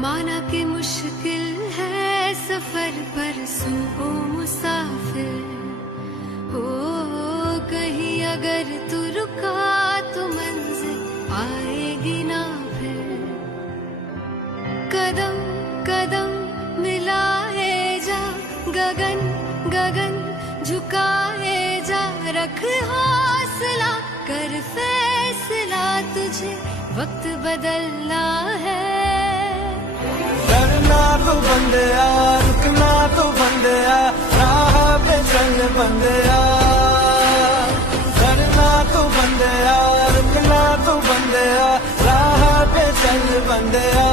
माना कि मुश्किल है सफर पर सुनो मुसाफिर हो, कहीं अगर तू रुका तो मंजिल आएगी ना फिर। कदम कदम मिलाए जा, गगन गगन झुकाए जा, रख हौसला कर फैसला, तुझे वक्त बदलना है। डरना तो बंदया, रुकना तो बंदया, राह पे चल बंदया। डरना तो बंदया, रुकना तो बंदया, राह पे चल बंदया।